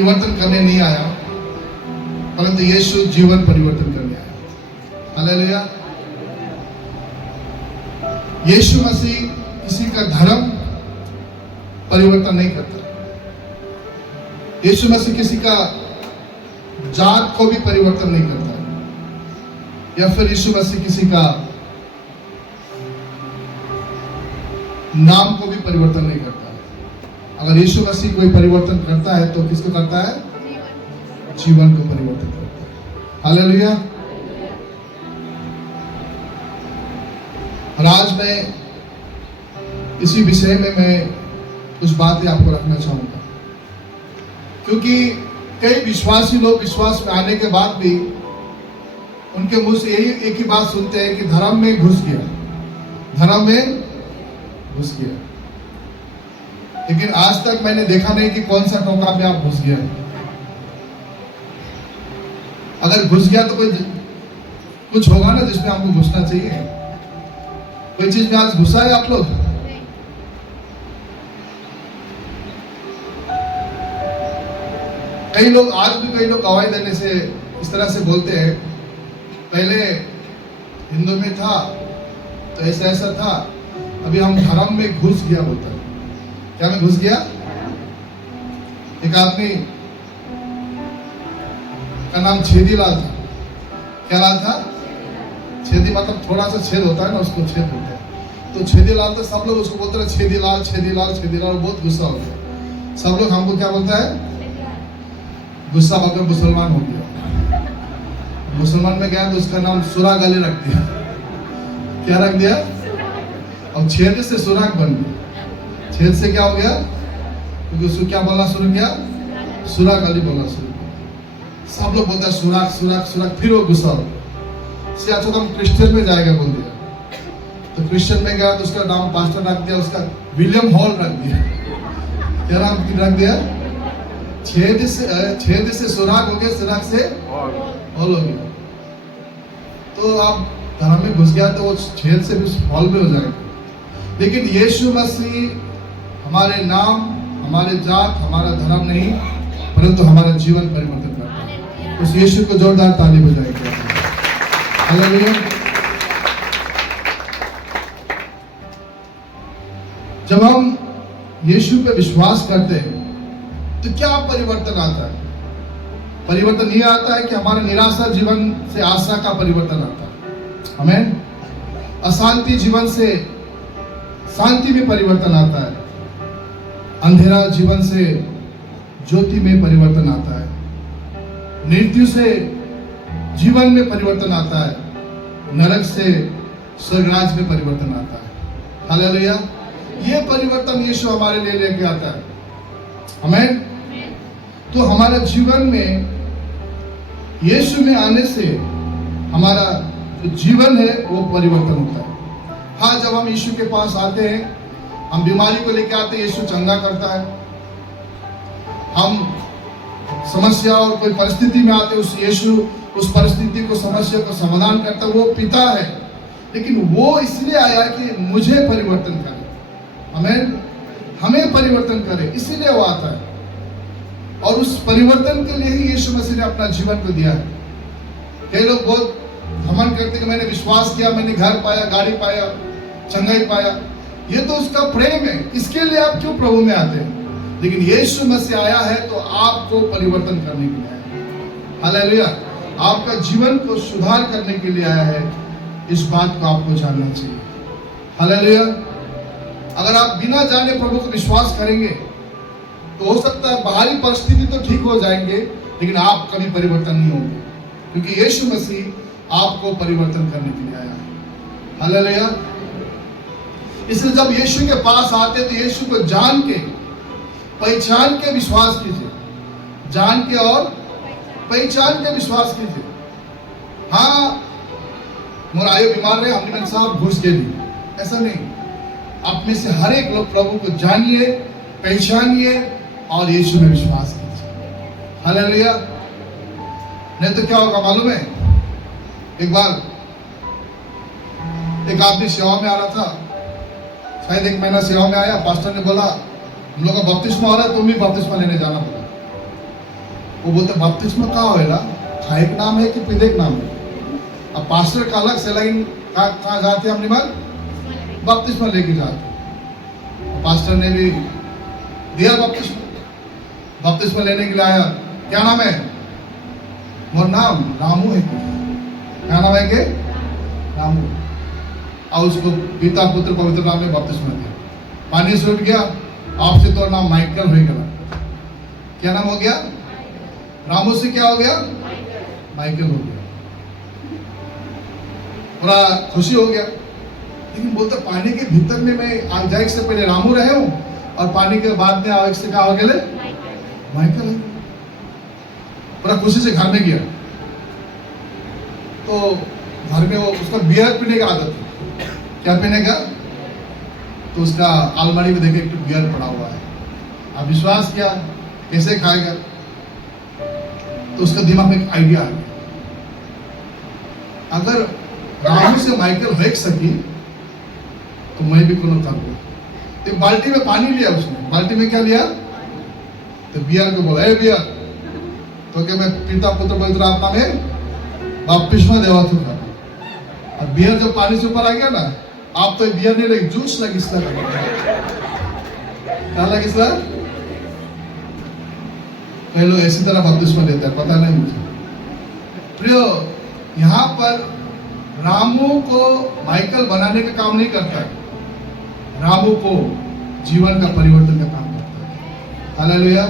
परिवर्तन करने नहीं आया, परंतु यीशु जीवन परिवर्तन करने आया। हालेलुया। यीशु मसीह किसी का धर्म परिवर्तन नहीं करता। यीशु मसीह किसी का जात को भी परिवर्तन नहीं करता, या फिर यीशु मसीह किसी का नाम को भी परिवर्तन नहीं करता है। अगर यीशु मसीह कोई परिवर्तन करता है तो किसको करता है? जीवन को परिवर्तन करता है। हालेलुया। और आज मैं इसी विषय में मैं कुछ बातें आपको रखना चाहूंगा, क्योंकि कई विश्वासी लोग विश्वास में आने के बाद भी उनके मुंह से यही एक ही बात सुनते हैं कि धर्म में घुस गया, धर्म में घुस गया। लेकिन आज तक मैंने देखा नहीं कि कौन सा टोका में आप घुस गया। अगर घुस गया तो कोई कुछ होगा ना जिसमें आपको घुसना चाहिए। कोई चीज में आज घुसा है आप लोग? कई लोग आज भी कई लोग गवाही देने से इस तरह से बोलते हैं, पहले हिंदू में था तो ऐसा ऐसा था, अभी हम धर्म में घुस गया बोलता है। क्या में घुस गया? एक आदमी का नाम छेदीलाल था। क्या लाल था? छेदी मतलब थोड़ा सा छेद होता है ना, उसको छेद बोलते हैं। तो छेदीलाल तो सब लोग उसको बोलते हैं छेदीलाल छेदीलाल छेदीलाल। बहुत गुस्सा हो गया। सब लोग हमको क्या बोलता है? गुस्सा होकर मुसलमान हो गया। मुसलमान में गया तो उसका नाम सुराग अली रख दिया। क्या रख दिया? अब छेद से सुराग बन गया। छेद से क्या हो गया? क्योंकि उसको क्या बोलना शुरू किया? सुराग अली बोलना शुरू किया। सब लोग बोलते हैं सुराग सुराग सुराग। फिर वो गुस्सा हो, इससे अच्छा तो हम क्रिश्चियन में जाएगा बोल दिया। तो क्रिश्चियन में गया तो उसका नाम पास्टर रख दिया, उसका विलियम हॉल रख दिया। क्या नाम रख दिया? छेद से सुराग हो गया, सुराग से हॉल हो गया। तो आप धर्म में घुस गया तो वो छेद से भी हॉल में हो जाएगा। लेकिन यीशु मसीह हमारे नाम, हमारे जात, हमारा धर्म नहीं, परंतु हमारा जीवन परिवर्तन करता है। उस यीशु को जोरदार ताली बजाएंगे। हालेलुया। जब हम यीशु पे विश्वास करते हैं तो क्या परिवर्तन आता है? परिवर्तन ये आता है कि हमारा निराशा जीवन से आशा का परिवर्तन आता है। आमीन। अशांति जीवन से शांति में परिवर्तन आता है। अंधेरा जीवन से ज्योति में परिवर्तन आता है। मृत्यु से जीवन में परिवर्तन आता है। नरक से स्वर्गराज में परिवर्तन आता है। हालेलुया। ये परिवर्तन यीशु हमारे लिए लेके आता है। आमीन। तो हमारे जीवन में यीशु में आने से हमारा जो जीवन है वो परिवर्तन होता है। हाँ, जब हम यीशु के पास आते हैं, हम बीमारी को लेकर आते हैं, यीशु चंगा करता है। हम समस्या और कोई परिस्थिति में आते हैं, उस यीशु उस परिस्थिति को, समस्या को समाधान करता है। वो पिता है, लेकिन वो इसलिए आया कि मुझे परिवर्तन करे। आमीन। हमें परिवर्तन करे, इसीलिए वो आता है। और उस परिवर्तन के लिए ही यीशु मसीह ने अपना जीवन को दिया है। कई लोग बहुत घमंड करते कि मैंने विश्वास किया, मैंने घर पाया, गाड़ी पाया, चंगाई पाया। ये तो उसका प्रेम है, इसके लिए आप क्यों प्रभु में आते हैं? लेकिन यीशु मसीह आया है तो आपको परिवर्तन करने के लिए आया है। हालेलुया। आपका जीवन को सुधार करने के लिए आया है। इस बात को आपको जानना चाहिए। हालेलुया। अगर आप बिना जाने प्रभु को विश्वास करेंगे तो हो सकता है बाहरी परिस्थिति तो ठीक हो जाएंगे, लेकिन आप कभी परिवर्तन नहीं होंगे, क्योंकि यीशु मसीह आपको परिवर्तन करने के लिए आया है। हालेलुया। इसलिए जब यीशु के पास आते तो यीशु को जान के, पहचान के विश्वास कीजिए। जान के और पहचान के विश्वास कीजिए। हाँ, मोर आयो बीमार रहे, हमने साहब घुस गए, ऐसा नहीं। आप में से हर एक लोग प्रभु को जानिए, पहचानिए और यीशु में विश्वास कीजिए। हालेलुया। नहीं तो क्या होगा मालूम है? एक बार एक आदमी सेवा में आ रहा था, शायद 1 महीना सेवा में आया। पास्टर ने बोला हम लोग का बपतिस्मा हो रहा है, तुम भी बपतिस्मा लेने जाना बोला। वो बोलते बपतिस्मा का होएला, खाए नाम है कि पीने नाम है। अब पास्टर का अलग से लाइन कहाँ जाते हैं अपनी बात बपतिस्मा लेके जाते। पास्टर ने भी दिया बपतिस्मा लेने के लिए आया। क्या नाम है? मोर नाम रामू है। क्या नाम है के? रामू। और उसको पिता पुत्र पवित्र नाम में बपतिस्मा दिया। पानी से उठ गया, आपसे तो नाम माइकल हो गया। क्या नाम हो गया? रामू से क्या हो गया? माइकल हो गया। पूरा खुशी हो गया। लेकिन बोलते पानी के भीतर में मैं आजाइक से पहले रामू रहे हूं और पानी के बाद में आवाज से क्या हो गया? माइकल है। पूरा खुशी से घर में गया तो घर में वो उसका बियर पीने का आदत है। क्या पीने का? तो उसका अलमारी में देखे एक बियर पड़ा हुआ है। अब विश्वास किया कैसे खाएगा? तो उसका दिमाग में एक आइडिया आ गया, अगर रामू से माइकल हेक सकी तो मैं भी कोनो कर दूं। तो बाल्टी में पानी लिया उसने। बाल्टी में क्या लिया? तो बियर को बोला, ए बियर, तो क्या मैं पिता पुत्र पवित्र आत्मा में बपतिस्मा देवा था। और बियर जब पानी से ऊपर आ गया ना, आप तो बियर नहीं लगी, जूस लगी इसला। क्या लगी इसला? कई लोग ऐसी तरह बपतिस्मा लेते हैं, पता नहीं मुझे। प्रियो, यहाँ पर रामू को माइकल बनाने का काम नहीं करता है, रामू को जीवन का परिवर्तन का काम करता है। हालेलुया।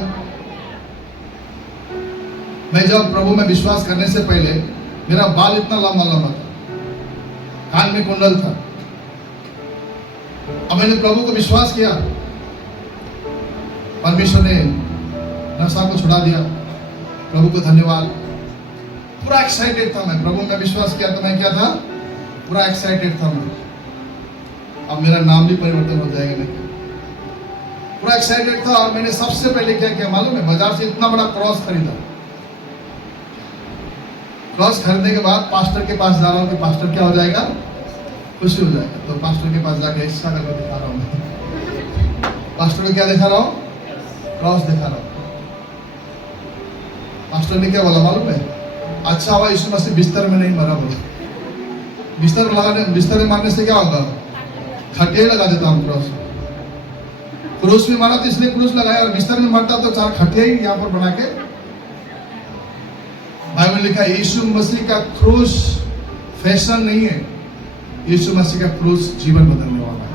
मैं जब प्रभु में विश्वास करने से पहले मेरा बाल इतना लंबा लंबा था, कान में कुंडल था। अब मैंने प्रभु को विश्वास किया, परमेश्वर ने नशा को छुड़ा दिया। प्रभु को धन्यवाद। पूरा एक्साइटेड था मैं, प्रभु में विश्वास किया तो मैं क्या था? पूरा एक्साइटेड था मैं। अब मेरा नाम भी परिवर्तन हो जाएगा लेकिन पूरा एक्साइटेड था। और मैंने सबसे पहले क्या किया मालूम है? बाजार से इतना बड़ा क्रॉस खरीदा। क्रॉस खरीदने के बाद पास्टर के पास जा रहा हूँ कि पास्टर क्या हो जाएगा? खुशी हो जाएगा। तो पास्टर के पास जाके ऐसा करके दिखा रहा हूँ। पास्टर को क्या दिखा रहा हूँ? क्रॉस दिखा रहा हूँ। पास्टर ने क्या बोला मालूम है? अच्छा हुआ यीशु मसीह बिस्तर में नहीं मरा। बोला बिस्तर में मारने से क्या होगा? खटिया लगा देता हूँ क्रॉस। क्रूस में मारा तो इसलिए क्रूस लगाया, और बिस्तर में मरता तो 4 खटिया ही यहाँ पर बना के। बाइबल लिखा है यीशु मसीह का क्रूस फैशन नहीं है, यीशु मसीह का क्रूस जीवन बदलने वाला है।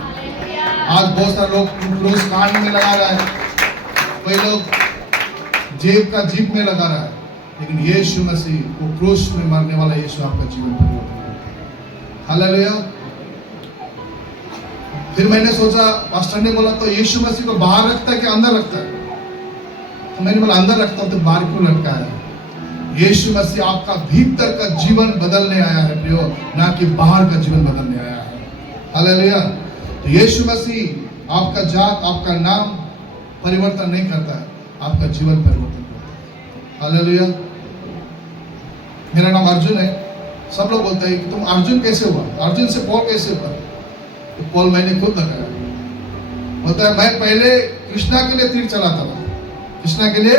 आज बहुत सारे लोग क्रूस कान में लगा रहा है, कोई लोग जेब में लगा रहा है, लेकिन यीशु मसीह को क्रूस में मरने वाला यीशु आपका जीवन परिवर्तन करता है। हालेलुया। फिर मैंने सोचा, पास्टर ने बोला तो यीशु मसीह को बाहर रखता है कि अंदर रखता है? तो मैंने बोला अंदर रखता हूं। तो बाहर क्यों लटका है? यीशु मसीह आपका भीतर का जीवन बदलने आया है प्रियो, ना कि बाहर का जीवन बदलने आया है। हालेलुया। तो यीशु मसीह आपका जात, आपका नाम परिवर्तन नहीं करता है, आपका जीवन परिवर्तन करता है। हालेलुया। मेरा नाम अर्जुन है। सब लोग बोलते हैं कि तुम अर्जुन कैसे हुआ? अर्जुन से पौल कैसे हुआ? तो पौल मैंने खुद बताया। बोलता है मैं पहले कृष्णा के लिए तीर चलाता था, कृष्णा के लिए,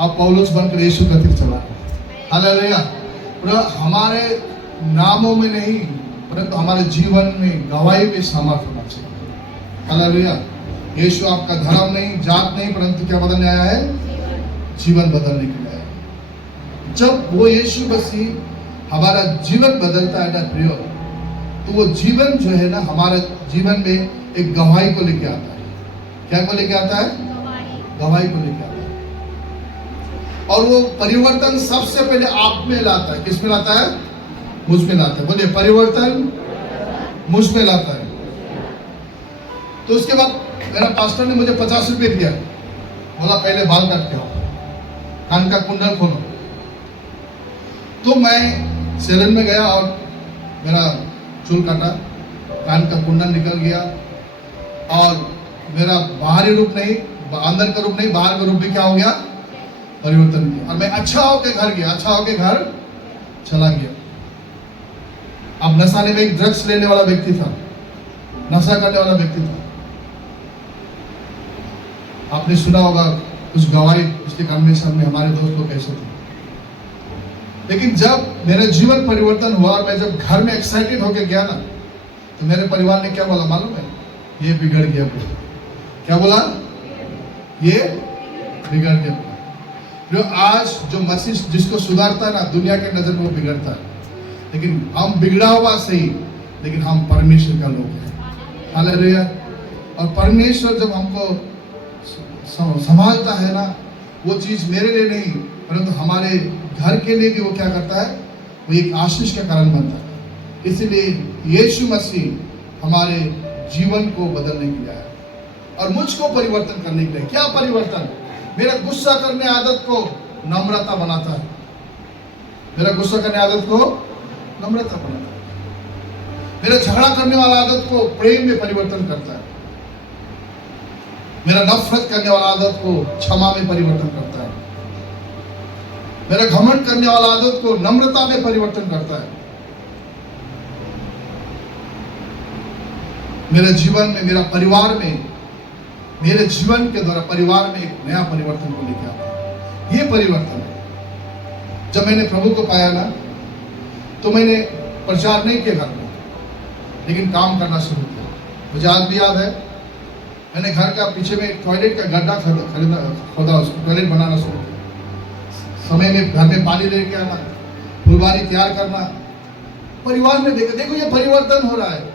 अब पौलुस बनकर यीशु का तीर चला। हालेलुया। हमारे नामों में नहीं परंतु हमारे जीवन में गवाही में सामर्थ होना चाहिए। हालेलुया। यीशु आपका धर्म नहीं, जात नहीं, परंतु क्या बदलने आया है? जीवन बदलने के लिए आया है। जब वो यीशु मसीह हमारा जीवन बदलता है ना प्रियो, तो वो जीवन जो है ना हमारे जीवन में एक गवाही को लेके आता है। क्या को लेके आता है? गवाही को लेके आता है। और वो परिवर्तन सबसे पहले आप में लाता है। किस में लाता है? मुझ में लाता है। बोलिए परिवर्तन मुझ में लाता है। तो उसके बाद मेरा पास्टर ने मुझे 50 रुपये दिया, बोला पहले बाल काट के आओ, कान का कुंडल खोलो। तो मैं सैलून में गया और मेरा चूल काटा, कान का कुंडल निकल गया, और मेरा बाहरी रूप नहीं, अंदर का रूप नहीं, बाहर का रूप भी क्या हो गया? परिवर्तन किया। और मैं अच्छा होके घर गया, अच्छा होके घर चला गया। अब नशा में एक ड्रग्स लेने वाला व्यक्ति था, नशा करने वाला व्यक्ति था। आपने सुना होगा कुछ गवाही पिछले कन्वेंशन में हमारे दोस्त लोग कैसे थे। लेकिन जब मेरा जीवन परिवर्तन हुआ और मैं जब घर में एक्साइटेड होकर गया ना, तो मेरे परिवार ने क्या बोला मालूम है? ये बिगड़ गया। क्या बोला? ये बिगड़ गया। जो आज जो मसीह जिसको सुधारता है ना, दुनिया के नजर में वो बिगड़ता है, लेकिन हम बिगड़ा हुआ सही, लेकिन हम परमेश्वर का लोग हैं। हालेलुया। और परमेश्वर जब हमको संभालता है ना, वो चीज मेरे लिए नहीं परंतु हमारे घर के लिए भी वो क्या करता है? वो एक आशीष का कारण बनता है। इसलिए यीशु मसीह हमारे जीवन को बदलने के लिए आया और मुझको परिवर्तन करने के लिए। क्या परिवर्तन? मेरा गुस्सा करने आदत को नम्रता बनाता है। मेरा गुस्सा करने आदत को नम्रता बनाता है। मेरा झगड़ा करने वाला आदत को प्रेम में परिवर्तन करता है। मेरा नफरत करने वाला आदत को क्षमा में परिवर्तन करता है। मेरा घमंड करने वाला आदत को नम्रता में परिवर्तन करता है। मेरे जीवन में, मेरा परिवार में, मेरे जीवन के द्वारा परिवार में एक नया परिवर्तन को लेकर आता है। ये परिवर्तन है। जब मैंने प्रभु को पाया ना, तो मैंने प्रचार नहीं किया घर में, लेकिन काम करना शुरू किया। मुझे आज भी याद है, मैंने घर का पीछे में टॉयलेट का गड्ढा खोदा, उसको टॉयलेट बनाना शुरू किया। समय में घर में पानी लेके आना, फुलवारी तैयार करना, परिवार में देखो ये परिवर्तन हो रहा है।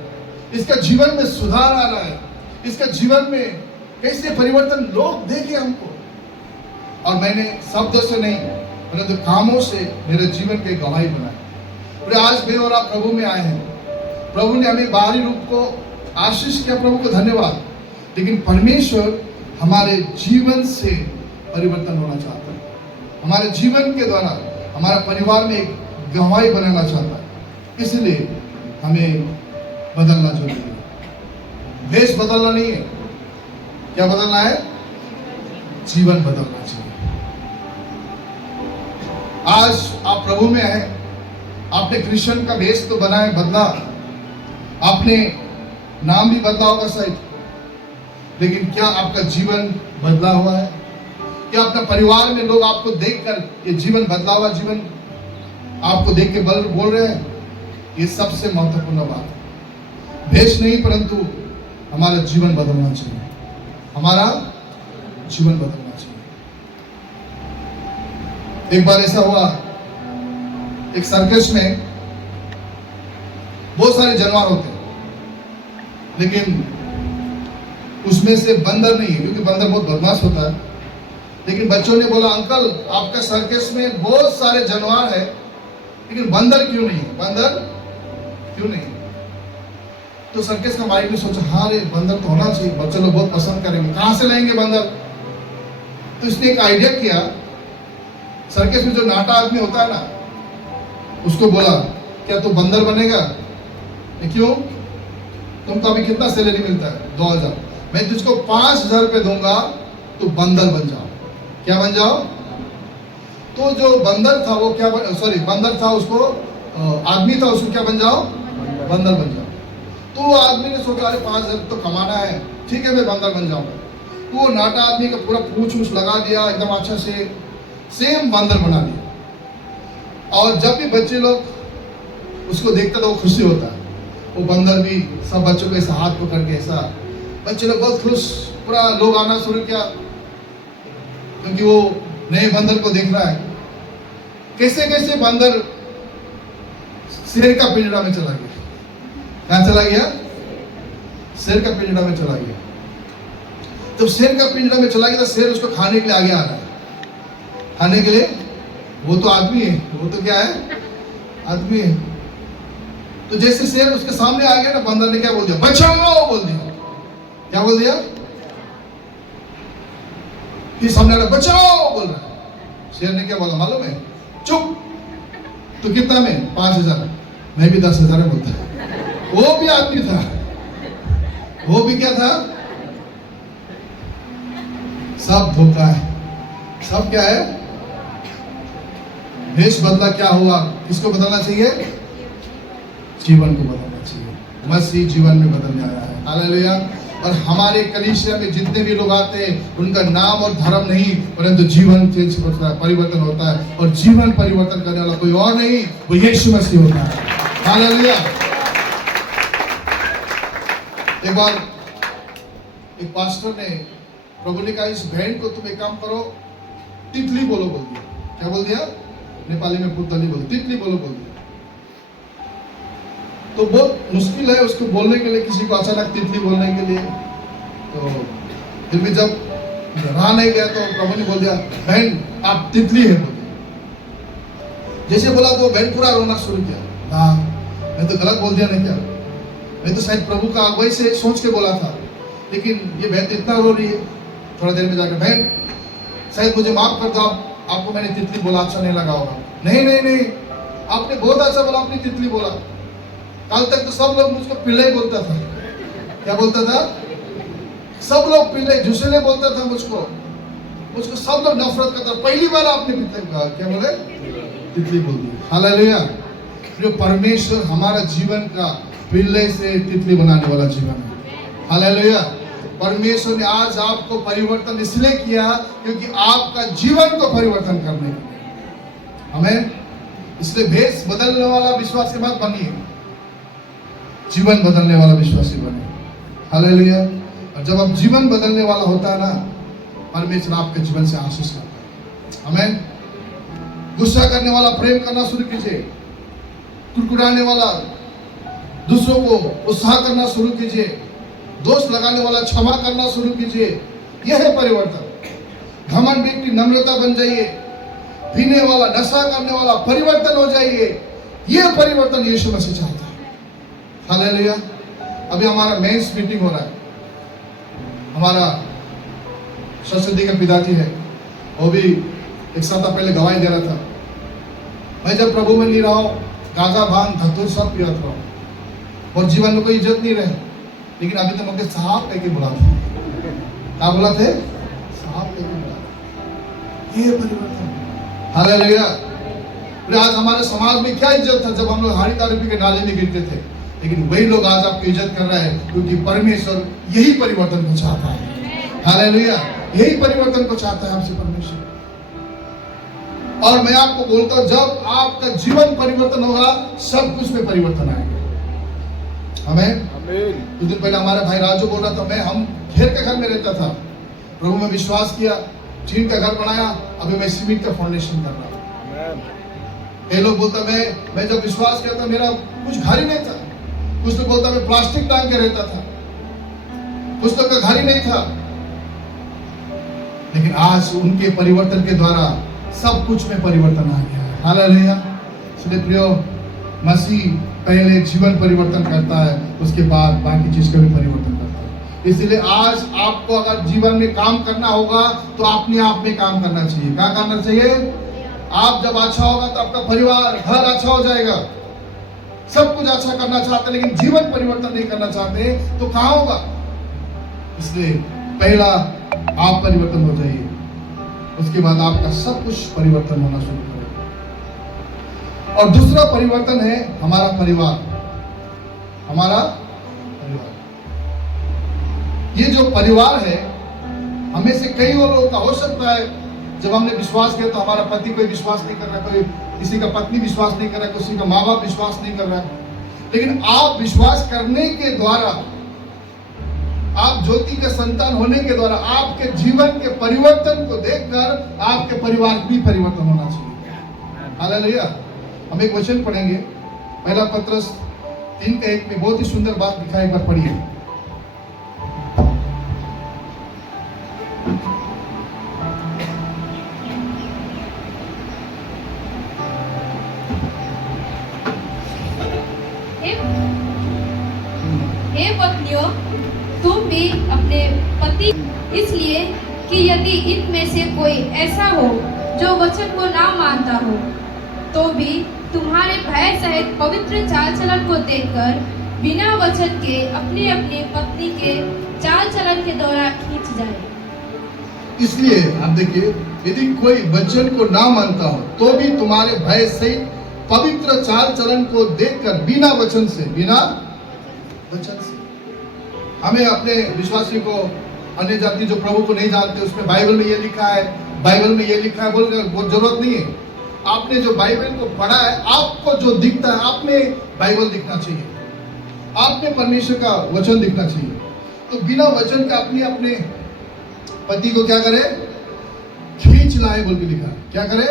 इसका जीवन में सुधार आ रहा है। इसका जीवन में कैसे परिवर्तन लोग देखे हमको। और मैंने शब्द से नहीं परंतु कामों से मेरे जीवन के गवाही बनाई। और आज मैं और आप प्रभु में आए हैं। प्रभु ने हमें बाहरी रूप को आशीष किया, प्रभु को धन्यवाद। लेकिन परमेश्वर हमारे जीवन से परिवर्तन होना चाहता है। हमारे जीवन के द्वारा हमारा परिवार में एक गवाही बनाना चाहता है। इसलिए हमें बदलना जरूरी है। भेष बदलना नहीं है। क्या बदलना है? जीवन बदलना चाहिए। आज आप प्रभु में हैं, आपने क्रिश्चियन का भेष तो बना है, बदला, आपने नाम भी बदला होगा शायद, लेकिन क्या आपका जीवन बदला हुआ है? क्या अपने परिवार में लोग आपको देखकर ये जीवन बदला हुआ जीवन आपको देख के बोल रहे हैं? ये सबसे महत्वपूर्ण बात है। भेष नहीं परंतु हमारा जीवन बदलना चाहिए। हमारा जीवन बदलना चाहिए। एक बार ऐसा हुआ, एक सर्कस में बहुत सारे जानवर होते हैं, लेकिन उसमें से बंदर नहीं है, क्योंकि बंदर बहुत बदमाश होता है। लेकिन बच्चों ने बोला, अंकल आपका सर्कस में बहुत सारे जानवर है, लेकिन बंदर क्यों नहीं है? बंदर क्यों नहीं? तो सर्कस का मालिक ने सोचा, हाँ रे बंदर तो होना चाहिए, बच्चे लोग बहुत पसंद करेंगे, कहां से लाएंगे बंदर? तो इसने एक आइडिया किया। सर्कस में जो नाटा आदमी होता है ना, उसको बोला, क्या तू बंदर बनेगा? क्यों? तुमको अभी कितना सैलरी मिलता है? 2000। मैं तुझको 5000 रुपये दूंगा, तो बंदर बन जाओ। क्या बन जाओ? तो जो बंदर था वो क्या बंदर था, उसको आदमी था, उसको क्या बन जाओ? बंदर बन जाओ। तो आदमी ने सोचा, अरे 5000 तो कमाना है, ठीक है मैं बंदर बन जाऊंगा। तो वो नाटा आदमी का पूरा पूछ लगा दिया, एकदम अच्छा से सेम बंदर बना दिया। और जब भी बच्चे लोग उसको देखते तो वो खुशी होता है। वो बंदर भी सब बच्चों को ऐसा हाथ पकड़ के ऐसा, बच्चे लोग बहुत खुश, पूरा लोग आना शुरू किया, क्योंकि वो नए बंदर को देख रहा है। कैसे कैसे बंदर शेर का पिंजरा में चला गया। कहां चला गया? शेर का पिंजरा में चला गया। तो शेर का पिंजरा में चला गया तो शेर उसको खाने के लिए आगे आ रहा है। खाने के लिए, वो तो आदमी है, वो तो क्या है? आदमी है। तो जैसे शेर उसके सामने आ गया ना, बंदर ने क्या बोल दिया? बचाओ बोल दिया। क्या बोल दिया? फिर सामने वाला बचाओ बोल रहा है। शेर ने क्या बोला मालूम है? चुप। तो कितना में? 5000। मैं भी 10,000 में बोलता है। वो भी आदमी था। वो भी क्या था? सब धोखा है। सब क्या है? भेष बदला। क्या हुआ? किसको बदलना चाहिए? जीवन को बदलना चाहिए। मसीह जीवन में बदलने आया है। हालेलुया। और हमारे कलीसिया में जितने भी लोग आते हैं उनका नाम और धर्म नहीं परंतु जीवन चेंज होता है, परिवर्तन होता है। और जीवन परिवर्तन करने वाला कोई और नहीं, वो यीशु मसीह होता है। हालेलुया। एक बार एक पास्टर ने, प्रभु ने कहा इस बहन को तुम एक काम करो, तितली बोलो बोल दिया। क्या बोल दिया? नेपाली में पुतली बोल, तितली बोलो बोल दिया। तो बहुत मुश्किल है उसको बोलने के लिए, किसी को अचानक तितली बोलने के लिए। तो फिर भी जब रहा नहीं गया तो प्रभु ने बोल दिया बहन आप तितली है बोल दिया। जैसे बोला तो बहन पूरा रोना शुरू किया। हाँ मैं तो गलत बोल दिया नहीं क्या? मैं तो शायद प्रभु का अगुवाई से सोच के बोला था, लेकिन ये बहन इतना रो रही है। थोड़ा देर में जाकर बहन शायद मुझे माफ कर दो, आपको मैंने तितली बोला अच्छा नहीं लगा होगा। नहीं नहीं नहीं, आपने बहुत अच्छा बोला, आपने तितली बोला। कल तक तो सब लोग मुझको पिल्ले बोलता था। क्या बोलता था? सब लोग पिल्ले झुसेले बोलता था मुझको सब लोग नफरत करता। पहली बार आपने क्या बोले? तितली बोल दी। हालेलुया। जो परमेश्वर हमारा जीवन का पिल्ले से तितली बनाने वाला जीवन है। हालेलुया। परमेश्वर ने आज आपको परिवर्तन इसलिए किया क्योंकि आपका जीवन को परिवर्तन करने के लिए। हमें इसलिए भेष बदलने वाला विश्वासी मत बनिए, जीवन बदलने वाला विश्वासी बने। हालेलुया। और जब आप जीवन बदलने वाला होता है ना, परमेश्वर आपके जीवन से आशीष करता है। आमीन। गुस्सा करने वाला प्रेम करना शुरू कीजिए, कुड़कुड़ाने वाला दूसरों को उत्साह करना शुरू कीजिए, दोष लगाने वाला क्षमा करना शुरू कीजिए। यह है परिवर्तन। घमंड व्यक्ति नम्रता बन जाइए, पीने वाला नशा करने वाला परिवर्तन हो जाइए। यह परिवर्तन यीशु मसीह चाहता है। हालेलुया। अभी हमारा मेंस मीटिंग हो रहा है। हमारा सरस्वती का पिताजी है, वो भी एक सप्ताह पहले गवाही दे रहा था। मैं जब प्रभु में नहीं रहा हूं, गांजा भांग धतूर सब पिया था और जीवन में कोई इज्जत नहीं रहे, लेकिन अभी तो मुझे साहब कह के बुला थे। क्या बोला थे? साहब कह के बुला। ये परिवर्तन। हालेलुया। आज हमारे समाज में क्या इज्जत था जब हम लोग हाड़ी दारू पी के नाले में गिरते थे, लेकिन वही लोग आज आपकी इज्जत कर रहे हैं क्योंकि परमेश्वर यही परिवर्तन को चाहता है। हालेलुया। यही परिवर्तन को चाहता है आपसे परमेश्वर। और मैं आपको बोलता हूं जब आपका जीवन परिवर्तन होगा सब कुछ में परिवर्तन आएगा। हमें कुछ दिन पहले हमारा भाई राजू बोल रहा था, हम घेर के घर में रहता था, प्रभु में विश्वास किया, टीन का घर बनाया, अभी मैं सीमेंट का फाउंडेशन कर रहा हूं। कई लोग बोलता मैं जब विश्वास किया था मेरा कुछ घर ही नहीं था। कुछ लोग बोलता मैं प्लास्टिक टांग के रहता था, कुछ लोग का घर ही नहीं था, लेकिन आज उनके परिवर्तन के द्वारा सब कुछ में परिवर्तन आ गया है। हालेलुया। इसलिए प्रियो, मसीह पहले जीवन परिवर्तन करता है, उसके बाद बाकी चीज का भी परिवर्तन करता है। इसलिए आज आपको अगर जीवन में काम करना होगा तो अपने आप में काम करना चाहिए। क्या करना चाहिए? आप जब अच्छा होगा तो आपका परिवार घर अच्छा हो जाएगा। सब कुछ अच्छा करना चाहते लेकिन जीवन परिवर्तन नहीं करना चाहते तो कहां होगा? इसलिए पहला आप परिवर्तन हो जाइए, उसके बाद आपका सब कुछ परिवर्तन होना शुरू करेगा। और दूसरा परिवर्तन है हमारा परिवार। हमारा परिवार, ये जो परिवार है हमें से कई और लोग का हो सकता है जब हमने विश्वास किया तो हमारा पति कोई विश्वास नहीं कर रहा, कोई किसी का पत्नी विश्वास नहीं कर रहा, किसी का माँ बाप विश्वास नहीं कर रहा, लेकिन आप विश्वास करने के द्वारा, आप ज्योति के संतान होने के द्वारा आपके जीवन के परिवर्तन को देखकर आपके परिवार भी परिवर्तन होना चाहिए। हालेलुया। हम एक वचन पढ़ेंगे, पहला पत्रस 3:1 में बहुत ही सुंदर बात लिखा है, एक बार पढ़िए। हे पत्नियों, तुम भी अपने पति, इसलिए कि यदि इनमें से कोई ऐसा हो जो वचन को ना मानता हो तो भी तुम्हारे भय सहित पवित्र चाल चलन को देखकर बिना वचन के अपनी अपनी पत्नी के चाल चलन के द्वारा खींच जाए। इसलिए आप देखिए, यदि कोई वचन को ना मानता हो तो भी तुम्हारे भय सहित पवित्र चाल चलन को देखकर बिना वचन से हमें अपने विश्वासी को, अन्य जाति जो प्रभु को नहीं जानते, उसमें बाइबल में ये लिखा है, बाइबल में ये लिखा है बोलकर वो जरूरत नहीं है। आपने जो बाइबल को पढ़ा है, आपको जो दिखता है, आपने बाइबल दिखना चाहिए, आपने परमेश्वर का वचन दिखना चाहिए। तो बिना वचन का अपने पति को क्या करे? खींच लाए बोल के लिखा है। क्या करे?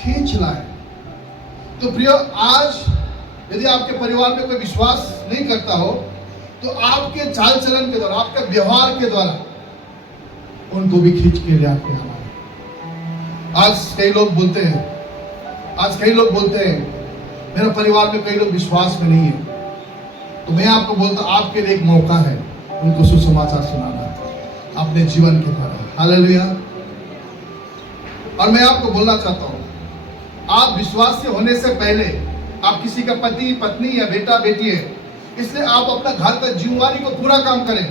खींच लाए। तो प्रिय, आज यदि आपके परिवार में कोई विश्वास नहीं करता हो, तो आपके चाल चलन के द्वारा, आपके व्यवहार के द्वारा उनको भी खींच के ले आते हैं। आज कई लोग बोलते हैं मेरा परिवार में कई लोग विश्वास में नहीं है, तो मैं आपको बोलता हूं, आपके लिए एक मौका है उनको सुसमाचार सुनाना अपने जीवन के द्वारा। हालेलुया। और मैं आपको बोलना चाहता हूं, आप विश्वासी होने से पहले आप किसी का पति, पत्नी या बेटा, बेटी है, इसलिए आप अपना घर का जिम्मेवारी को पूरा काम करें।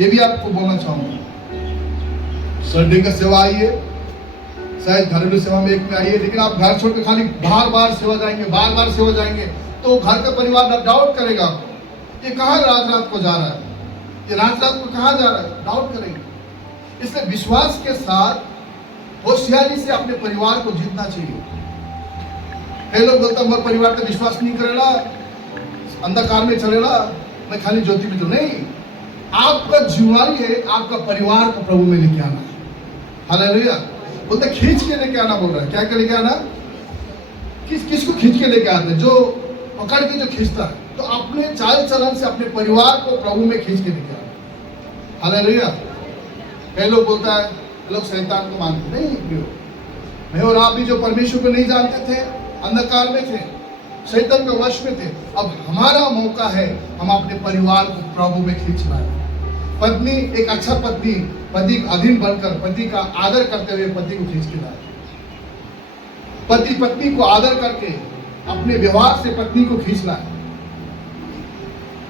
ये भी आपको बोलना चाहूंगा। संडे का सेवा आई है, शायद घरेलू सेवा में एक में आई है, लेकिन आप घर छोड़ के खाली बार-बार सेवा जाएंगे, तो घर का परिवार डाउट करेगा आपको, ये कहाँ रात को जा रहा है, ये रात को कहाँ जा रहा है, डाउट करेंगे। इसलिए विश्वास के साथ होशियारी से अपने परिवार को जीतना चाहिए। कई लोग बोलते हैं हमारे परिवार का विश्वास नहीं करेगा, अंधकार में चलेगा, मैं खाली ज्योति में तो नहीं। आपका जिम्मेवारी है आपका परिवार को प्रभु में लेके आना। हालेलुया। बोलते खींच के लेके आना बोल रहा है। क्या के लेके आना? किसको खींच के लेके आते हैं? जो पकड़ के जो खींचता है। तो अपने चाल चलन से अपने परिवार को प्रभु में खींच के लेके आना। हालेलुया। कई लोग बोलता है लोग शैतान को मानते नहीं। मैं और आप भी जो परमेश्वर को नहीं जानते थे, अंधकार में थे, शैतान के वश में थे, अब हमारा मौका है हम अपने परिवार को प्रभु में खींच लाए। पत्नी एक अच्छा पत्नी, पति का अधीन बनकर, पति का आदर करते हुए पति को खींच के लाए। पति पत्नी को आदर करके अपने व्यवहार से पत्नी को खींच लाए।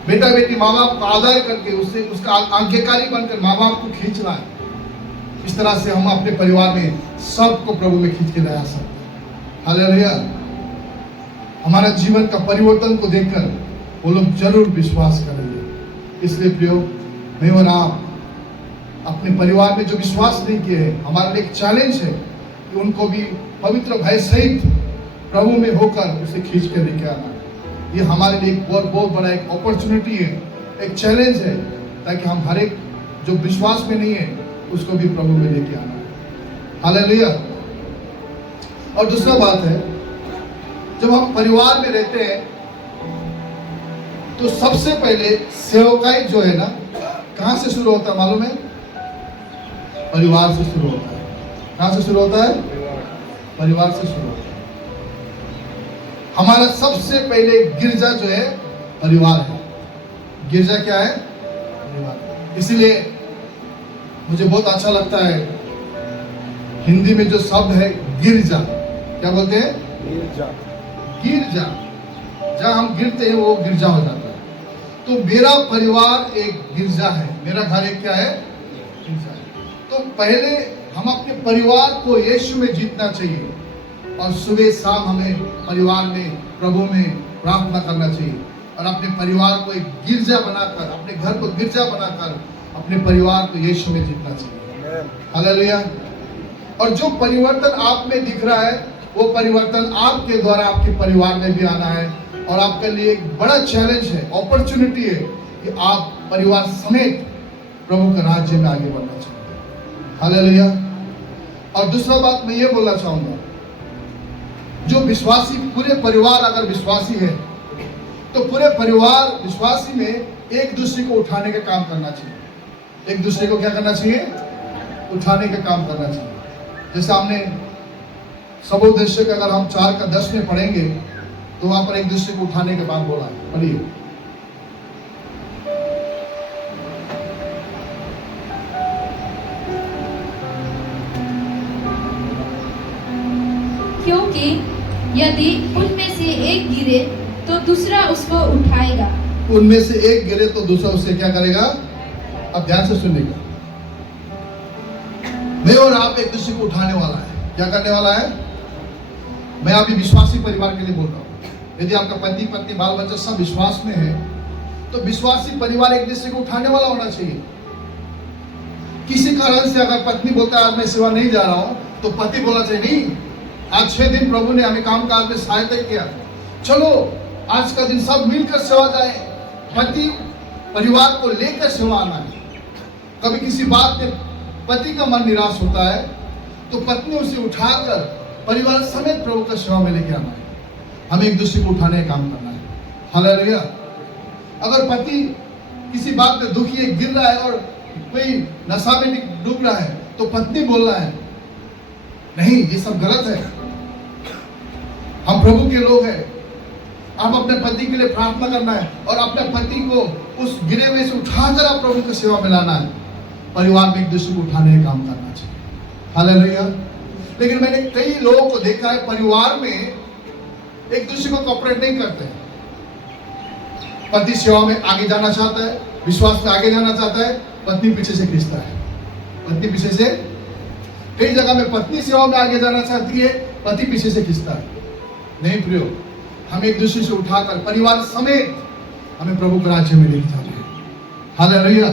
बेटा बेटी माँ बाप को आदर करके उससे उसका आज्ञाकारी बनकर माँ बाप को खींच लाए। इस तरह से हम अपने परिवार में सबको प्रभु में खींच के ला सकते हैं। हालेलुया। हमारा जीवन का परिवर्तन को देखकर वो लोग जरूर विश्वास करेंगे। इसलिए प्रियो, मैं और आप अपने परिवार में जो विश्वास नहीं किए हैं, हमारे लिए एक चैलेंज है कि उनको भी पवित्र भय सहित प्रभु में होकर उसे खींच कर लेके आना। ये हमारे लिए एक बहुत बड़ा एक अपॉर्चुनिटी है, एक चैलेंज है, ताकि हम हर एक जो विश्वास में नहीं है उसको भी प्रभु में लेके आना है। हालेलुया। और दूसरा बात है, जब हम परिवार में रहते हैं तो सबसे पहले सेवकाई जो है ना, कहां से शुरू होता है मालूम है? परिवार से शुरू होता है। कहां से शुरू होता है? परिवार से शुरू होता है। हमारा सबसे पहले गिरजा जो है परिवार है। गिरजा क्या है? परिवार। इसीलिए मुझे बहुत अच्छा लगता है हिंदी में जो शब्द है गिरजा, क्या बोलते हैं? गिरजा। जहां हम गिरते हैं वो गिरजा हो जाता है। तो मेरा परिवार एक गिरजा है, मेरा घर एक क्या है? गिरजा है। तो पहले हम अपने परिवार को यीशु में जीतना चाहिए, और सुबह शाम हमें परिवार में प्रभु में प्रार्थना करना चाहिए, और अपने परिवार को एक गिरजा बनाकर, अपने घर को गिरजा बनाकर अपने परिवार को यीशु में जीतना चाहिए। हालेलुया। और जो परिवर्तन आप में दिख रहा है वो परिवर्तन आपके द्वारा आपके परिवार में भी आना है। और आपके लिए एक बड़ा चैलेंज है, अपॉर्चुनिटी है कि आप परिवार समेत प्रभु के राज्य में आगे बढ़ना चाहिए। हालेलुया। और दूसरा बात मैं ये बोलना चाहूंगा, जो विश्वासी पूरे परिवार अगर विश्वासी है तो पूरे परिवार विश्वासी में एक दूसरे को उठाने का काम करना चाहिए। एक दूसरे को क्या करना चाहिए? उठाने का काम करना चाहिए। जैसे हमने सबोदेश का अगर हम 4 का 10 में पढ़ेंगे तो वहां पर एक दूसरे को उठाने के बाद बोला है। पढ़िए। क्योंकि यदि उनमें से एक गिरे तो दूसरा उसको उठाएगा। उनमें से एक गिरे तो दूसरा उसे क्या करेगा? अब ध्यान से सुनिएगा। मैं और आप एक दूसरे को उठाने वाला है। क्या करने वाला है? मैं अभी विश्वासी परिवार के लिए बोल रहा हूँ। यदि आपका पति पत्नी बाल बच्चा सब विश्वास में है तो विश्वासी परिवार एक दूसरे को उठाने वाला होना चाहिए। किसी कारण से अगर पत्नी बोलता है आज मैं सेवा नहीं जा रहा हूं, तो पति बोलना चाहिए नहीं, आज 6 दिन प्रभु ने हमें काम काज में सहायता किया, चलो आज का दिन सब मिलकर सेवा जाए। पति परिवार को लेकर सेवा आना है। कभी किसी बात में पति का मन निराश होता है तो पत्नी उसे उठाकर परिवार समेत प्रभु का सेवा में लेके आना है। हमें एक दूसरे को उठाने का काम करना है। हालेलुया। अगर पति किसी बात में दुखी है, गिर रहा है और कोई नशा में डूब रहा है, तो पत्नी बोल रहा है नहीं ये सब गलत है, हम प्रभु के लोग हैं। आप अपने पति के लिए प्रार्थना करना है और अपने पति को उस गिरे हुए से उठाकर आप प्रभु की सेवा में लाना है। परिवार में एक दूसरे को उठाने का काम करना चाहिए। हालेलुया। लेकिन मैंने कई लोगों को देखा है परिवार में एक दूसरे को कोऑपरेट नहीं करते। पति सेवा में आगे जाना चाहता है, विश्वास में आगे जाना चाहता है, पत्नी पीछे से खींचता है। पत्नी पीछे से, कई जगह में पत्नी सेवा में आगे जाना चाहती है, पति पीछे से खींचता है। नहीं प्रियो, हम एक दूसरे से उठाकर परिवार समेत हमें प्रभु के राज्य में लेके जाना है। हालेलुया।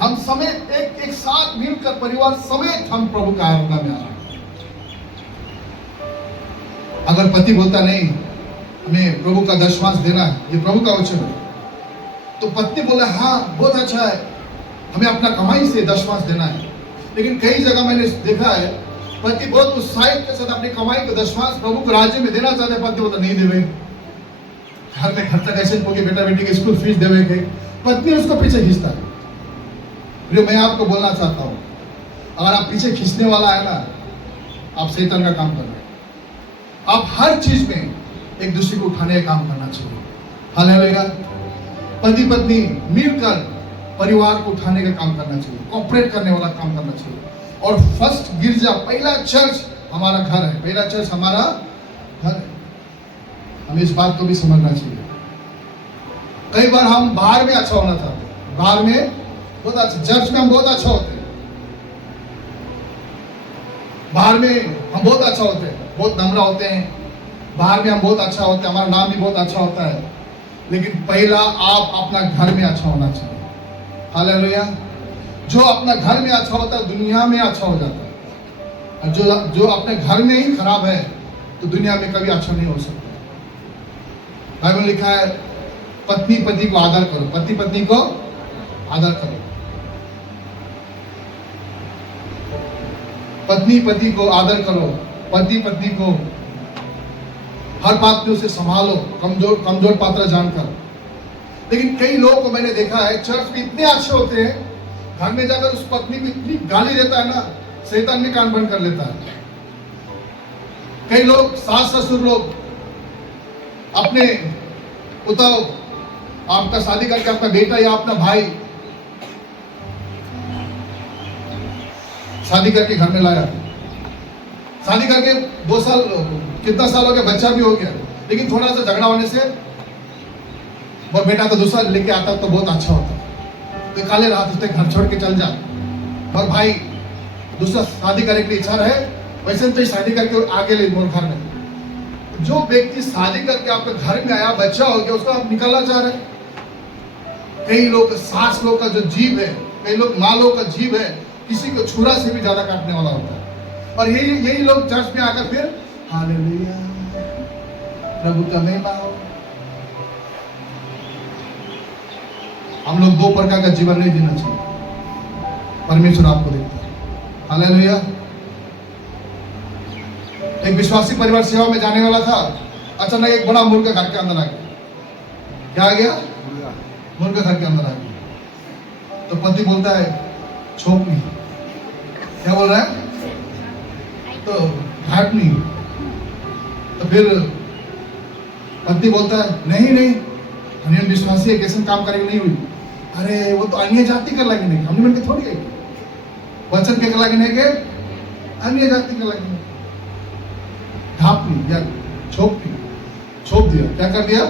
हम समेत एक साथ मिलकर परिवार समेत हम प्रभु का आराधना में आ रहे हैं। अगर पति बोलता नहीं हमें प्रभु का दशमांश देना है, ये प्रभु का वचन है, तो पत्नी बोले हाँ बहुत अच्छा है, हमें अपना कमाई से दशमांश देना है। लेकिन कई जगह मैंने देखा है पति बहुत उत्साहित के साथ अपनी कमाई को दशमांश प्रभु के राज्य में देना चाहते, पति बोलता नहीं देवे, घर में खर्चा कैसे होगी, बेटा बेटी की स्कूल फीस देवे के, पत्नी उसको पीछे खींचता है। मैं आपको बोलना चाहता हूं, अगर आप पीछे खींचने वाला है ना, आप शैतान का काम कर रहे हैं। आप हर चीज में एक दूसरे को उठाने का काम करना चाहिए। हालेलुया। पति पत्नी मिलकर परिवार को उठाने का काम करना चाहिए, कोऑपरेट करने वाला काम करना चाहिए। और फर्स्ट गिरजा, पहला चर्च हमारा घर है, पहला चर्च हमारा घर है। हमें इस बात को भी समझना चाहिए। कई बार हम बाहर में अच्छा होना चाहते हैं, बाहर में बहुत अच्छा, चर्च में हम बहुत अच्छा होते हैं, बाहर में हम बहुत अच्छा होते हैं, बहुत नम्र होते हैं, बाहर में हम बहुत अच्छा होते हैं, हमारा नाम भी बहुत अच्छा होता है। लेकिन पहला आप अपना घर में अच्छा होना चाहिए। हालेलुया। जो अपना घर में अच्छा होता है दुनिया में अच्छा हो जाता है, और जो अपने घर में ही खराब है तो दुनिया में कभी अच्छा नहीं हो सकता। बाइबल लिखा है पत्नी पति को आदर करो, पति पत्नी को आदर करो, पत्नी पति को आदर करो, पति पत्नी को हर बात में उसे संभालो, कमजोर पात्र जानकर। लेकिन कई लोगों को मैंने देखा है चर्च में इतने अच्छे होते हैं, घर में जाकर उस पत्नी को इतनी गाली देता है ना, शैतान भी कान बंद कर लेता है। कई लोग सास ससुर लोग अपने बताओ, आपका शादी करके आपका बेटा या अपना भाई शादी करके घर में लाया, शादी करके 2 साल कितना साल हो गया, बच्चा भी हो गया, लेकिन थोड़ा सा झगड़ा होने से और बेटा तो दूसरा लेके आता तो बहुत अच्छा होता, तो काले रात उसने घर छोड़ के चल जा, और भाई दूसरा शादी करने की इच्छा रहे वैसे तो शादी करके आगे ले मोर घर में। जो व्यक्ति शादी करके आपके घर में आया, बच्चा हो गया, उसको आप निकालना चाह रहे हैं। कई लोग सास लोग का जो जीव है, कई लोग माँ लोग का जीव है, किसी को छुरा से भी ज्यादा काटने वाला होता है। और यही लोग चर्च में आकर फिर हालेलुया प्रभु का महिमा हो। हम लोग 2 प्रकार का जीवन नहीं जीना चाहिए, परमेश्वर आपको देखता है। हालेलुया। एक विश्वासी परिवार सेवा में जाने वाला था, अचानक एक बड़ा मुर्गा घर के अंदर आ गया। क्या आ गया? मुर्गा घर के अंदर आ गया। तो पति बोलता है छोप नहीं, क्या बोल रहा है? तो घाट नहीं। तो फिर पति बोलता है नहीं हम विश्वासी है, कैसे काम करेंगे, नहीं हुई। अरे वो तो अन्य जाति का लगे नहीं, हमने मिलकर थोड़ी गई, वचन के लगे नहीं गए, अन्य जाति का लगे। ढाप ली या छोप दिया, क्या कर दिया?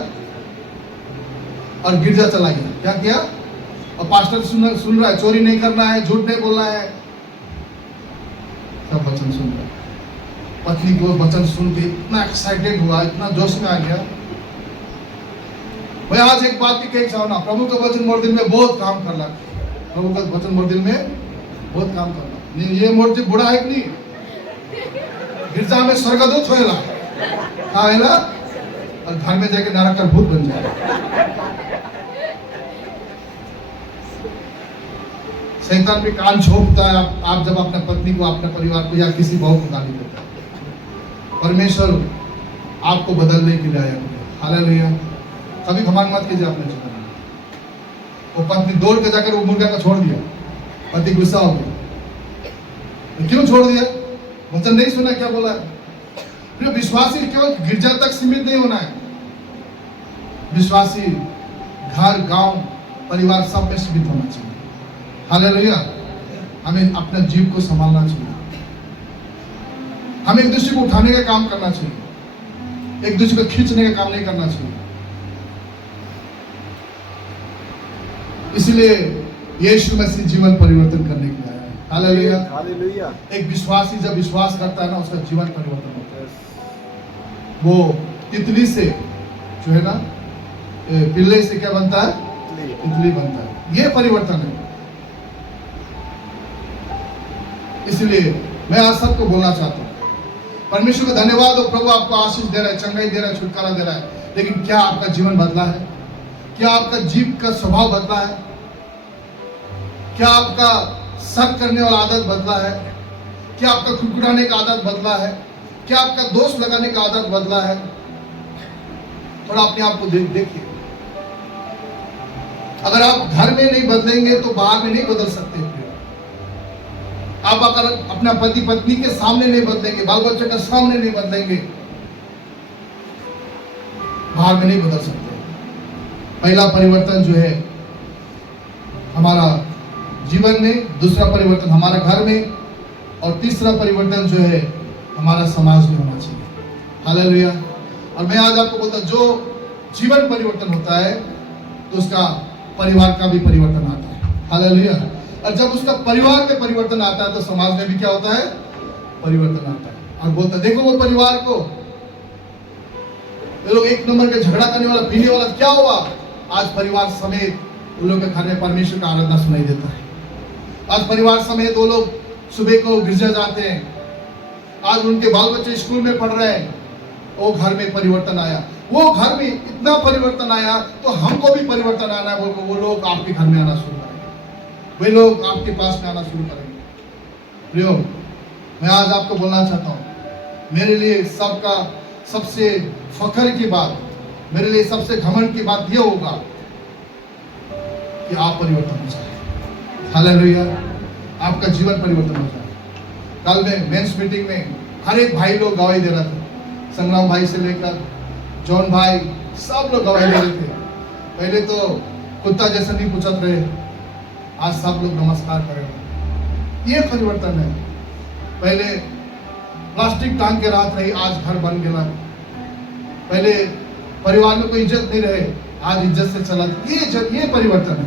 और गिरजा चला गया। क्या किया? और पास्टर सुन रहा है, चोरी नहीं करना है, झूठ नहीं बोलना है, सब वचन सुन रहा है। पत्नी को वचन सुन के इतना एक्साइटेड हुआ, इतना जोश में आ गया, मैं आज एक बात की कह चाहूँ ना, प्रभु का वचन मोर दिल में बहुत काम कर रहा। प्रभु का वचन मोर दिल में बहुत काम कर रहा। नहीं ये मोर दिल बुढ़ा है कि नहीं? गिरजा में स्वर्गदूत होएला, हाँ है ना, और घर में जाके नरक का भूत बन जाए। शैतान पे कान छोपता है आप जब अपने पत्नी को, अपने परिवार को या किसी बहू को गाली देता है। परमेश्वर आपको बदलने के लिए आया है। हालेलुया। कभी घमंड मत कीजिए अपने जीवन में। वो पत्नी दौड़ के जाकर वो मुर्गा का छोड़ दिया, पति गुस्सा हो गया। क्यों छोड़ दिया? वचन नहीं सुना क्या बोला है? फिर विश्वासी केवल गिरजा तक सीमित नहीं होना है। विश्वासी घर, गांव, परिवार सब में सीमित होना चाहिए। हालेलुया। हमें अपने जीव को संभालना चाहिए। हमें एक दूसरे को उठाने का काम करना चाहिए, एक दूसरे को खींचने का काम नहीं करना चाहिए। इसलिए यीशु मसीह जीवन परिवर्तन करने के लिए आया है। हालेलुया। हालेलुया। एक विश्वासी जब विश्वास करता है ना, उसका जीवन परिवर्तन होता है। वो तितली से जो है ना, पिल्ले से क्या बनता है? तितली बनता है। ये परिवर्तन है। इसलिए मैं आज सबको बोलना चाहता हूँ, परमेश्वर को धन्यवाद हो, प्रभु आपको आशीष दे रहा है, चंगाई दे रहा है, छुटकारा दे रहा है। लेकिन क्या आपका जीवन बदला है? क्या आपका जीव का स्वभाव बदला है? क्या आपका शक करने वाला आदत बदला है? क्या आपका कुड़कुड़ाने का आदत बदला है? क्या आपका दोष लगाने का आदत बदला है? थोड़ा अपने आप को देखिए। अगर आप घर में नहीं बदलेंगे तो बाहर में नहीं बदल सकते। आप अगर अपना पति पत्नी के सामने नहीं बदलेंगे, बाल बच्चों के सामने नहीं बदलेंगे, बाहर में नहीं बदल सकते। पहला परिवर्तन जो है हमारा जीवन में, दूसरा परिवर्तन हमारा घर में, और तीसरा परिवर्तन जो है हमारा समाज में होना चाहिए। हालेलुया। और मैं आज आपको बोलता हूं, जो जीवन परिवर्तन होता है तो उसका परिवार का भी परिवर्तन आता है। हालेलुया। और जब उसका परिवार में परिवर्तन आता है तो समाज में भी क्या होता है? परिवर्तन आता है। और बोलता देखो वो परिवार को, ये लोग एक नंबर के झगड़ा करने वाला, पीने वाला, क्या हुआ? आज परिवार समेत उन लोग के घर में परमेश्वर का आराधना सुनाई देता है। आज परिवार समेत वो लोग सुबह को गिरजा जाते हैं। आज उनके बाल बच्चे स्कूल में पढ़ रहे हैं। वो घर में परिवर्तन आया। वो घर में इतना परिवर्तन आया तो हमको भी परिवर्तन आना है। वो लोग आपके घर में आना शुरू करेंगे, वे लोग आपके पास में आना शुरू करेंगे। प्रियो, मैं आज आपको बोलना चाहता हूँ, मेरे लिए सबका सबसे फख्र की बात, मेरे लिए सबसे घमंड की बात यह होगा कि आप परिवर्तन हो जाए। हालेलुया। आपका जीवन परिवर्तन हो जाए। कल में मेंस मीटिंग में हर एक भाई लोग गवाही दे रहा था। संग्राम भाई से लेकर जॉन भाई, सब लोग गवाही दे रहे थे। पहले तो कुत्ता जैसा नहीं पूछत रहे, आज सब लोग नमस्कार करेंगे। ये परिवर्तन है। पहले प्लास्टिक टांग के रात रही, आज घर बन गया। पहले परिवार में कोई इज्जत नहीं रहे, आज इज्जत से चला। ये परिवर्तन है।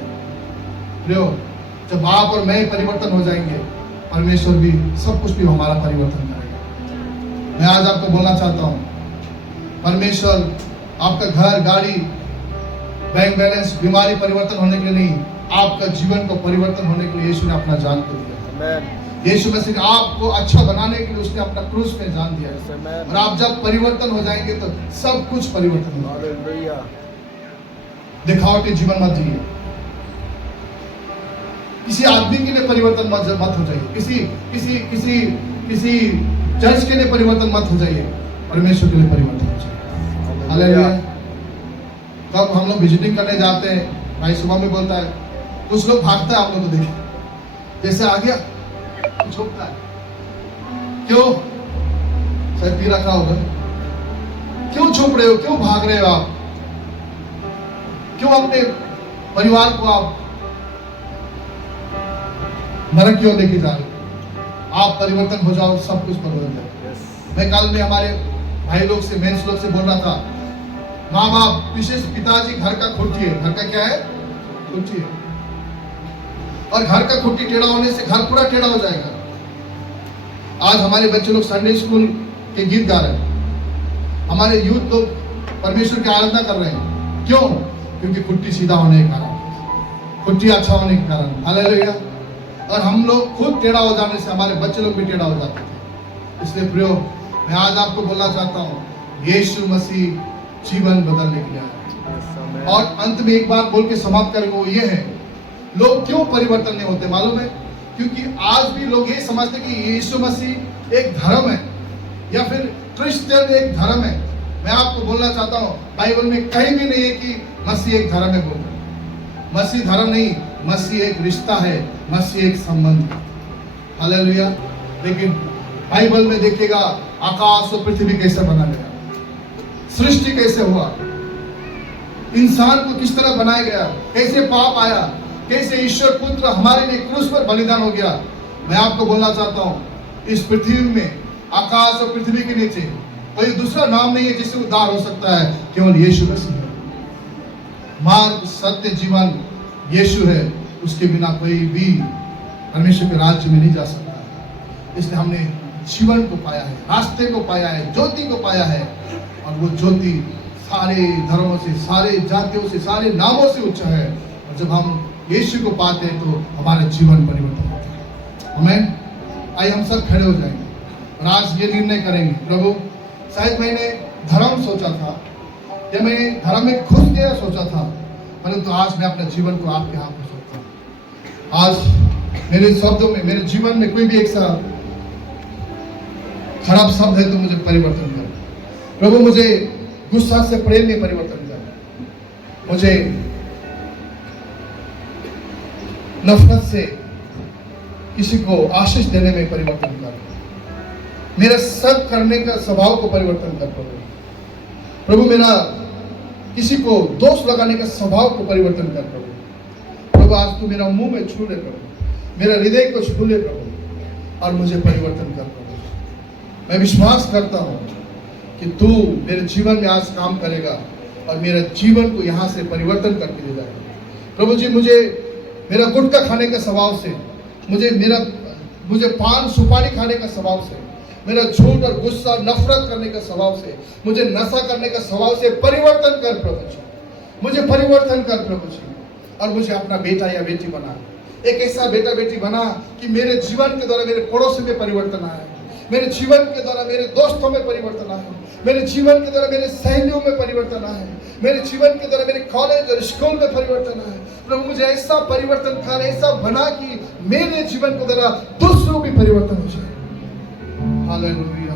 प्रियो, जब आप और मैं परिवर्तन हो जाएंगे, परमेश्वर भी सब कुछ भी हमारा परिवर्तन करेगा। मैं आज आपको बोलना चाहता हूँ, परमेश्वर आपका घर, गाड़ी, बैंक बैलेंस, बीमारी परिवर्तन होने के लिए नहीं, आपका जीवन को परिवर्तन होने के लिए यीशु ने अपना जान को दिया। यीशु मसीह ने आपको अच्छा बनाने के लिए उसने अपना क्रूस में जान दिया। और आप जब परिवर्तन हो जाएंगे तो सब कुछ परिवर्तन होगा। दिखावटी जीवन मत जिए। किसी आदमी के लिए परिवर्तन मत हो जाइए। किसी चर्च के लिए परिवर्तन मत हो जाइए। परमेश्वर के लिए परिवर्तन हो जाइए। हालेलुया। तब हम लोग विजिटिंग करने जाते हैं, भाई सुबह में बोलता है, कुछ लोग भागता है, आप लोग को देखिए, जैसे आ गया छुपता है। क्यों? शायद पी रखा होगा। क्यों छुप रहे हो? क्यों भाग रहे हो आप? क्यों अपने परिवार को आप नरक क्यों लेके जा रहे हो? आप परिवर्तन हो जाओ, सब कुछ बदल जाए। मैं कल में हमारे भाई लोग से, मेंस लोग से बोल रहा था, माँ बाप, विशेष पिताजी घर का खुट्टी है। घर का क्या है? खुट्टी है। और घर का खुट्टी टेढ़ा होने से घर पूरा टेढ़ा हो जाएगा। आज हमारे बच्चे लोग संडे स्कूल के गीत गा रहे हैं, हमारे यूथ लोग परमेश्वर की आराधना कर रहे हैं। क्यों? क्योंकि कुट्टी सीधा होने के कारण, कुट्टी अच्छा होने के कारण। हालेलुया। और हम लोग खुद टेढ़ा हो जाने से हमारे बच्चे लोग भी टेढ़ा हो जाते थे। इसलिए प्रियो, मैं आज आपको बोलना चाहता हूँ, यीशु मसीह जीवन बदलने के लिए आया। और अंत में एक बात बोल के समाप्त करेंगे, वो ये है, लोग क्यों परिवर्तन नहीं होते मालूम है? क्योंकि आज भी लोग ये समझते कि यीशु मसीह एक धर्म है या फिर क्रिश्चियन एक धर्म है। मैं आपको बोलना चाहता हूँ, बाइबल में कहीं भी नहीं है कि मसीह एक धर्म है। बोल, मसीह धर्म नहीं, मसीह एक रिश्ता है, मसीह एक संबंध है। हालेलुया। लेकिन बाइबल में देखिएगा, आकाश और पृथ्वी कैसे बना गया, सृष्टि कैसे हुआ, इंसान को किस तरह बनाया गया, कैसे पाप आया, कैसे ईश्वर पुत्र हमारे लिए क्रूस पर बलिदान हो गया। मैं आपको बोलना चाहता हूँ, इस पृथ्वी में, आकाश और पृथ्वी के नीचे कोई दूसरा नाम नहीं है जिससे उद्धार हो सकता है, केवल यीशु मसीह है। मार्ग, सत्य, जीवन यीशु है। उसके बिना कोई भी परमेश्वर के राज्य में नहीं जा सकता है। इसलिए हमने जीवन को पाया है, रास्ते को पाया है, ज्योति को पाया है। और वो ज्योति सारे धर्मों से, सारे जातियों से, सारे नामों से उच्च है। और जब हम यीशु को पाते हैं तो हमारा जीवन परिवर्तन होता है। आमीन। आइए हम सब खड़े हो जाएंगे और आज ये निर्णय करेंगे, प्रभु शायद मैंने धर्म सोचा था या मैं धर्म में घुस गया सोचा था, परंतु आज मैं अपने जीवन को आपके हाथ में सोचता हूँ। आज मेरे शब्दों में, मेरे जीवन में कोई भी एक सा खराब शब्द है तो मुझे परिवर्तन कर प्रभु। मुझे गुस्सा से प्रेम में परिवर्तन कर, मुझे नफरत से किसी को आशीष देने में परिवर्तन कर, मेरा सब करने का स्वभाव को परिवर्तन कर प्रभु। मेरा किसी को दोष लगाने का स्वभाव को परिवर्तन कर प्रभु। आज तू मेरा मुंह में छू ले प्रभु, मेरा हृदय को छू ले प्रभु और मुझे परिवर्तन कर प्रभु। मैं विश्वास करता हूं कि तू मेरे जीवन में आज काम करेगा और मेरे जीवन को यहाँ से परिवर्तन करके ले जाएगा प्रभु जी। मुझे मेरा गुटखा खाने के स्वभाव से, मुझे पान सुपारी खाने का स्वभाव से, मेरा झूठ और गुस्सा नफरत करने का स्वभाव से, मुझे नशा करने का स्वभाव से परिवर्तन कर प्रभु जी। मुझे परिवर्तन कर प्रभु जी और मुझे अपना बेटा या बेटी बना, एक ऐसा बेटा बेटी बना कि मेरे जीवन के द्वारा मेरे पड़ोसी में परिवर्तन आए, मेरे जीवन के द्वारा मेरे दोस्तों में परिवर्तन आए, मेरे जीवन के द्वारा मेरे सहेलियों में परिवर्तन आए, मेरे जीवन के द्वारा मेरे कॉलेज और स्कूल में परिवर्तन आए। प्रभु मुझे ऐसा परिवर्तन कर, ऐसा बना कि मेरे जीवन के द्वारा दूसरों भी परिवर्तन हो जाए। हालेलुया।